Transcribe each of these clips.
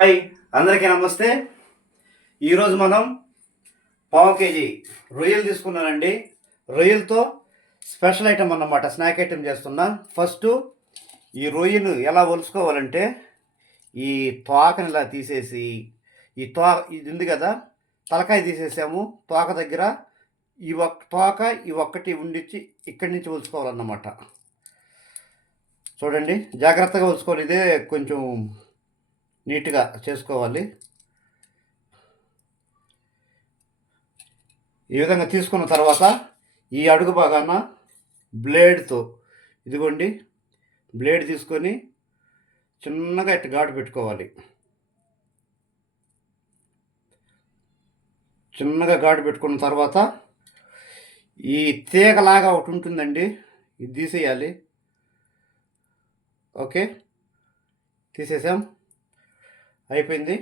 Hi, అందరికీ నమస్తే. ఈరోజు మనం పావు కేజీ రొయ్యలు తీసుకున్నానండి. రొయ్యలతో స్పెషల్ ఐటమ్ అన్నమాట, స్నాక్ ఐటమ్ చేస్తున్నా. ఫస్ట్ ఈ రొయ్యను ఎలా ఒలుచుకోవాలంటే, ఈ తోకని ఇలా తీసేసి, ఇది ఉంది కదా, తలకాయ తీసేసాము. తోక దగ్గర తోక ఒక్కటి ఉండిచ్చి ఇక్కడి నుంచి ఒలుచుకోవాలన్నమాట. చూడండి, జాగ్రత్తగా ఒలుచుకోవాలి. ఇదే కొంచెం నీట్గా చేసుకోవాలి. ఈ విధంగా తీసుకున్న తర్వాత ఈ అడుగు భాగాన బ్లేడ్తో, ఇదిగోండి, బ్లేడ్ తీసుకొని చిన్నగా ఇట్లా ఘాటు పెట్టుకోవాలి. చిన్నగా ఘాటు పెట్టుకున్న తర్వాత ఈ తీగలాగా ఒకటి ఉంటుందండి, ఇది తీసేయాలి. ఓకే, తీసేసాం, అయిపోయింది.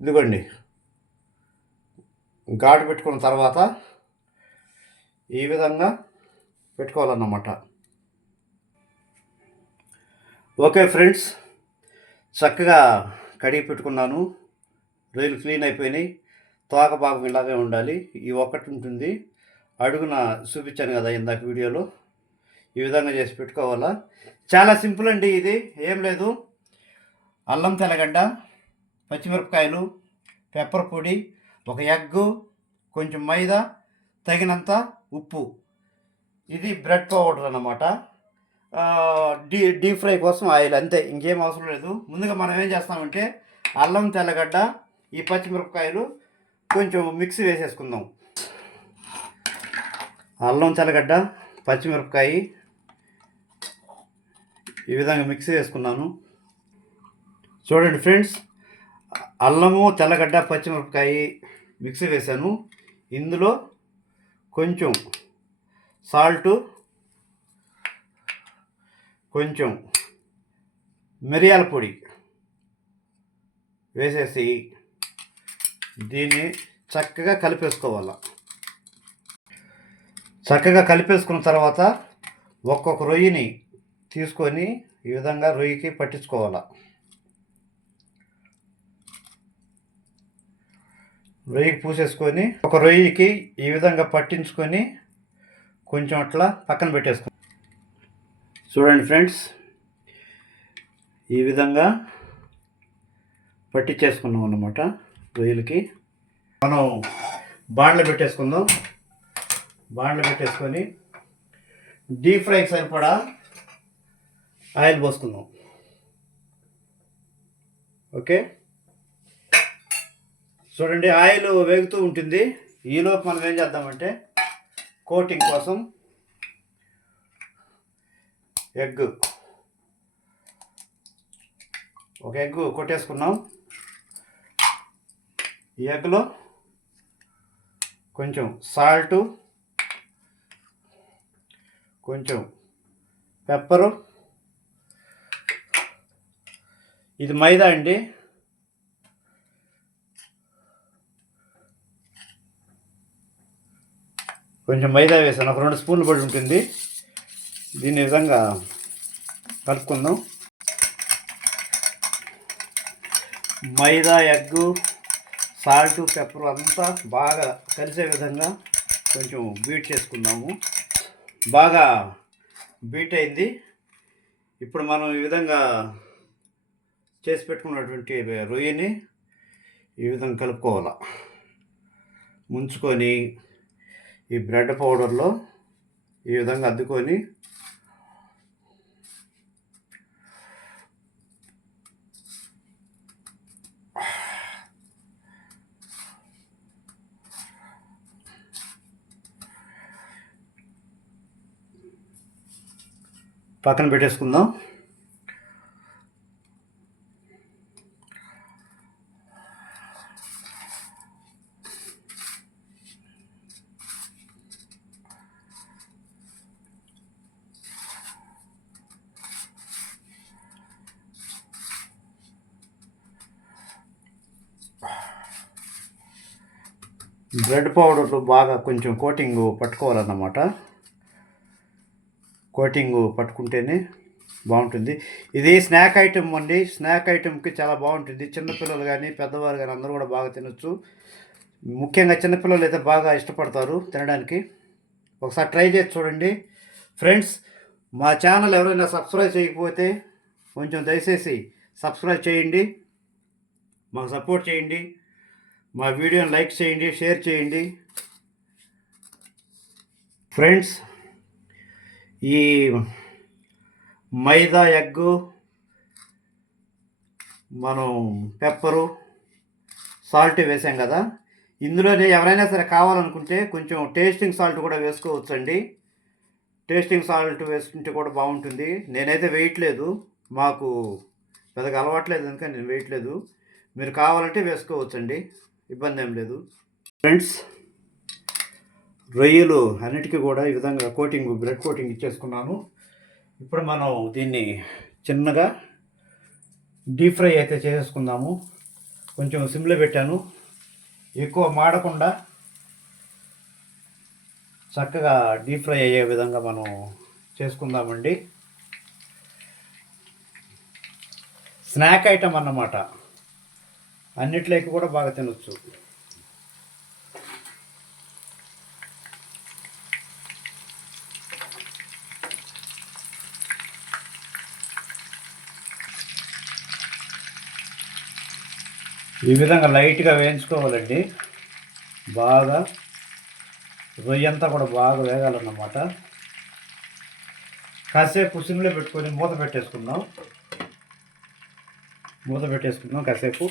ఇదిగోండి, ఘాటు పెట్టుకున్న తర్వాత ఈ విధంగా పెట్టుకోవాలన్నమాట. ఓకే ఫ్రెండ్స్, చక్కగా కడిగి పెట్టుకున్నాను. రొయ్యలు క్లీన్ అయిపోయినాయి. తోక భాగం ఇలాగే ఉండాలి. ఈ ఒక్కటి ఉంటుంది, అడుగున చూపించాను కదా ఇందాక వీడియోలో. ఈ విధంగా చేసి పెట్టుకోవాలా. చాలా సింపుల్ అండి. ఇది ఏం లేదు, అల్లం తెల్లగడ్డ, పచ్చిమిరపకాయలు, పెప్పర్ పొడి, ఒక ఎగ్గు, కొంచెం మైదా, తగినంత ఉప్పు. ఇది బ్రెడ్ పౌడర్ అన్నమాట. డీప్ ఫ్రై కోసం ఆయిల్, అంతే, ఇంకేం అవసరం లేదు. ముందుగా మనం ఏం చేస్తామంటే, అల్లం తెల్లగడ్డ, ఈ పచ్చిమిరపకాయలు కొంచెం మిక్సీ వేసేసుకుందాం. అల్లం తెల్లగడ్డ, పచ్చిమిరపకాయ ఈ విధంగా మిక్సీ వేసుకున్నాను. చూడండి ఫ్రెండ్స్, అల్లము, తెల్లగడ్డ, పచ్చిమిరపకాయ మిక్సీ వేసాను. ఇందులో కొంచెం సాల్టు, కొంచెం మిరియాల పొడి వేసేసి దీన్ని చక్కగా కలిపేసుకోవాలి. చక్కగా కలిపేసుకున్న తర్వాత ఒక్కొక్క రొయ్యని తీసుకొని ఈ విధంగా రొయ్యకి పట్టించుకోవాలి. రొయ్యకి పూసేసుకొని ఒక రొయ్యకి ఈ విధంగా పట్టించుకొని కొంచెం అట్లా పక్కన పెట్టేసుకో. చూడండి ఫ్రెండ్స్, ఈ విధంగా పట్టించేసుకున్నాం అన్నమాట రొయ్యలకి. మనం బాండ్లో పెట్టేసుకుందాం. బాండ్లో పెట్టేసుకొని డీప్ ఫ్రైకి సరిపడా ఆయిల్ పోసుకుందాం. ఓకే, చూడండి, ఆయిల్ వేగుతూ ఉంటుంది. ఈలోపు మనం ఏం చేద్దామంటే, కోటింగ్ కోసం ఒక ఎగ్ కొట్టేసుకున్నాం. ఈ ఎగ్లో కొంచెం సాల్టు, కొంచెం పెప్పరు, ఇది మైదా అండి, కొంచెం మైదా వేసాను, ఒక 2 స్పూన్లు పడి ఉంటుంది. దీని విధంగా కలుపుకుందాం. మైదా, ఎగ్గు, సాల్టు, పెప్పర్ అంతా బాగా కలిసే విధంగా కొంచెం బీట్ చేసుకుందాము. బాగా బీట్ అయింది. ఇప్పుడు మనం ఈ విధంగా చేసి పెట్టుకున్నటువంటి రొయ్యని ఈ విధంగా కలుపుకోవాలి. ముంచుకొని ఈ బ్రెడ్ పౌడర్లో ఈ విధంగా అద్దుకొని పక్కన పెట్టేసుకుందాం. బ్రెడ్ పౌడర్లు బాగా కొంచెం కోటింగ్ పట్టుకోవాలన్నమాట. కోటింగ్ పట్టుకుంటేనే బాగుంటుంది. ఇది స్నాక్ ఐటెం అండి. స్నాక్ ఐటెంకి చాలా బాగుంటుంది. చిన్నపిల్లలు కానీ పెద్దవారు కానీ అందరూ కూడా బాగా తినొచ్చు. ముఖ్యంగా చిన్నపిల్లలు అయితే బాగా ఇష్టపడతారు తినడానికి. ఒకసారి ట్రై చేసి చూడండి ఫ్రెండ్స్. మా ఛానల్ ఎవరైనా సబ్స్క్రైబ్ చేయకపోతే కొంచెం దయచేసి సబ్స్క్రైబ్ చేయండి, మాకు సపోర్ట్ చేయండి, మా వీడియోని లైక్ చేయండి, షేర్ చేయండి ఫ్రెండ్స్. ఈ మైదా, ఎగ్గు, మనం పెప్పరు, సాల్ట్ వేసాం కదా, ఇందులోనే ఎవరైనా సరే కావాలనుకుంటే కొంచెం టేస్టింగ్ సాల్ట్ కూడా వేసుకోవచ్చండి. టేస్టింగ్ సాల్ట్ వేసుకుంటే కూడా బాగుంటుంది. నేనైతే వేయట్లేదు, మాకు పెద్దగా అలవాట్లేదు కనుక నేను వేయట్లేదు. మీరు కావాలంటే వేసుకోవచ్చండి, ఇబ్బంది ఏం లేదు ఫ్రెండ్స్. రొయ్యలు అన్నిటికీ కూడా ఈ విధంగా బ్రెడ్ కోటింగ్ ఇచ్చేసుకున్నాను. ఇప్పుడు మనం దీన్ని చిన్నగా డీప్ ఫ్రై అయితే చేసుకుందాము. కొంచెం సిమ్లో పెట్టాను, ఎక్కువ మాడకుండా చక్కగా డీప్ ఫ్రై అయ్యే విధంగా మనం చేసుకుందామండి. స్నాక్ ఐటమ్ అన్నమాట, అన్నిట్లోకి కూడా బాగా తినొచ్చు. ఈ విధంగా లైట్గా వేయించుకోవాలండి. బాగా రొయ్యంతా కూడా బాగా వేగాలన్నమాట. కాసేపు సిమ్లో పెట్టుకొని మూత పెట్టేసుకుందాం. కాసేపు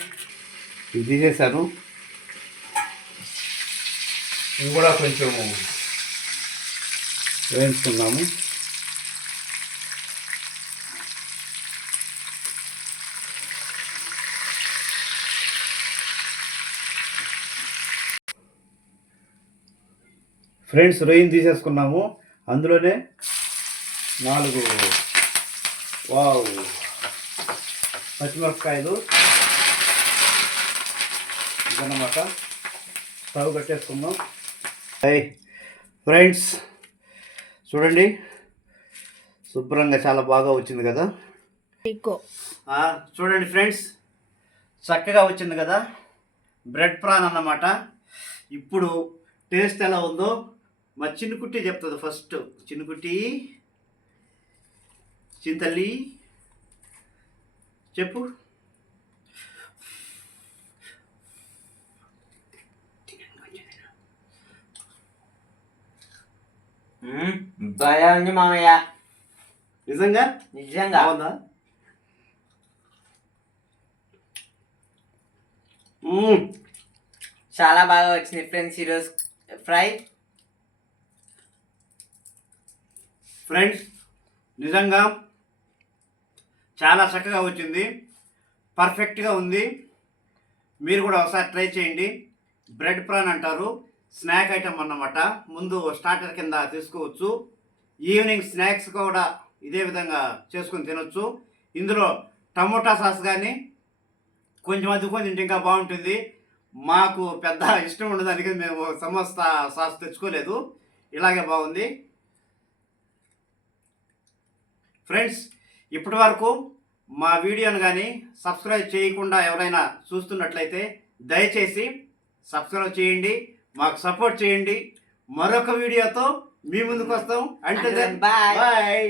ఇది తీసేసాను. ఇవి కూడా కొంచెం వేయించుకుందాము. ఫ్రెండ్స్, రొయ్యని తీసేసుకున్నాము. అందులోనే 4 పచ్చిమిరపకాయలు ఇదన్నమాట. స్టవ్ కట్టేసుకుందాం. ఫ్రెండ్స్ చూడండి, శుభ్రంగా చాలా బాగా వచ్చింది కదా. చూడండి ఫ్రెండ్స్, చక్కగా వచ్చింది కదా బ్రెడ్ ప్రాన్ అన్నమాట. ఇప్పుడు టేస్ట్ ఎలా ఉందో మా చిన్నకుట్టి చెప్తుంది. ఫస్ట్ చిన్నకుట్టి, చింతల్లి చెప్పు. బాగుంది మామయ్య, నిజంగా బాగుందా? చాలా బాగా వచ్చింది ఫ్రెండ్స్ ఈరోజు ఫ్రై. ఫ్రెండ్స్ నిజంగా చాలా చక్కగా వచ్చింది, పర్ఫెక్ట్గా ఉంది. మీరు కూడా ఒకసారి ట్రై చేయండి. బ్రెడ్ ప్రాన్ అంటారు, స్నాక్ ఐటమ్ అన్నమాట. ముందు స్టార్టర్ కింద తీసుకోవచ్చు, ఈవినింగ్ స్నాక్స్ కూడా ఇదే విధంగా చేసుకొని తినొచ్చు. ఇందులో టమోటా సాస్ కానీ కొంచెం అద్దుకొని తింటే ఇంకా బాగుంటుంది. మాకు పెద్ద ఇష్టం ఉండదు, అందుకని మేము సమోసా సాస్ తెచ్చుకోలేదు. ఇలాగే బాగుంది ఫ్రెండ్స్. ఇప్పటి వరకు మా వీడియోను కానీ సబ్స్క్రైబ్ చేయకుండా ఎవరైనా చూస్తున్నట్లయితే దయచేసి సబ్స్క్రైబ్ చేయండి, మాకు సపోర్ట్ చేయండి. మరొక వీడియోతో మీ ముందుకు వస్తాం. అంటే బాయ్.